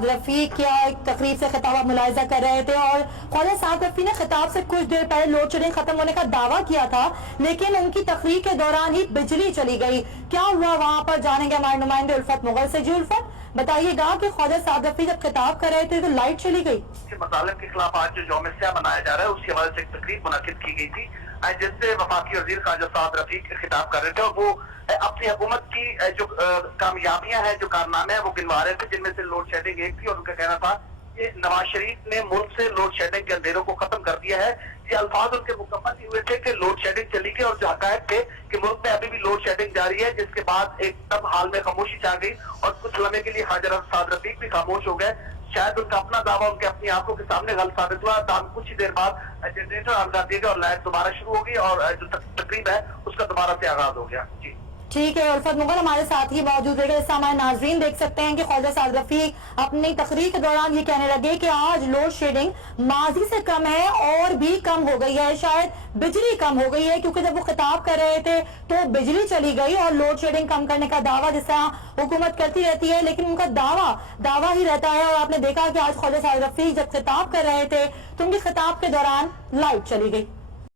रफीक क्या एक तकरीब से खिताब मुलाहिजा कर रहे थे और ख्वाजा साद रफी ने खिताब से कुछ देर पहले लोड शेडिंग खत्म होने का दावा किया था, लेकिन उनकी तकरीर के दौरान ही बिजली चली गई। क्या हुआ वहां पर, जानेंगे हमारे नुमाइंदे उल्फत मुगल से। जी उल्फत, बताइएगा कि ख्वाजा साद रफी जब खिताब कर रहे थे तो लाइट चली गई। मसाले के खिलाफ आज जो यौम स्याह मनाया जा रहा है उसके हवाले से एक तकरीब मुनक्किद की गई थी, जिससे वफाकी वजीर ख्वाजा साद रफी खिताब कर रहे थे और वो अपनी हुकूमत की जो कामयाबियां हैं, जो कारनामे हैं, वो गिनवा रहे थे, जिनमें से लोड शेडिंग एक थी। और उनका कहना था कि नवाज शरीफ ने मुल्क से लोड शेडिंग के अंधेरों को खत्म कर दिया है। ये अल्फाज उनके मुकम्मल ही हुए थे कि लोड शेडिंग चली गई, और जो हकायक थे कि मुल्क में अभी भी लोड शेडिंग जारी है, जिसके बाद एकदम हाल में खामोशी छा गई और कुछ लम्हे के लिए ख्वाजा साद रफीक भी खामोश हो गए। शायद उनका अपना दावा उनके अपनी आंखों के सामने गलत साबित हुआ। कुछ ही देर बाद जनरेटर ऑन कर दिया गया और लाइट दोबारा शुरू होगी और जो तकरीब है उसका दोबारा से आगाज हो गया। जी ठीक है, उल्फत मुगल हमारे साथ ही मौजूद रहेगा। जैसा हमारे नाजरीन देख सकते हैं कि ख्वाजा साद रफी अपनी तकरीर के दौरान ये कहने लगे कि आज लोड शेडिंग माजी से कम है और भी कम हो गई है, शायद बिजली कम हो गई है, क्योंकि जब वो खिताब कर रहे थे तो बिजली चली गई और लोड शेडिंग कम करने का दावा जिस तरह हुकूमत करती रहती है, लेकिन उनका दावा ही रहता है। और आपने देखा कि आज ख्वाजा साद रफी जब खिताब कर रहे थे तो उनके खिताब के दौरान लाइट चली गई।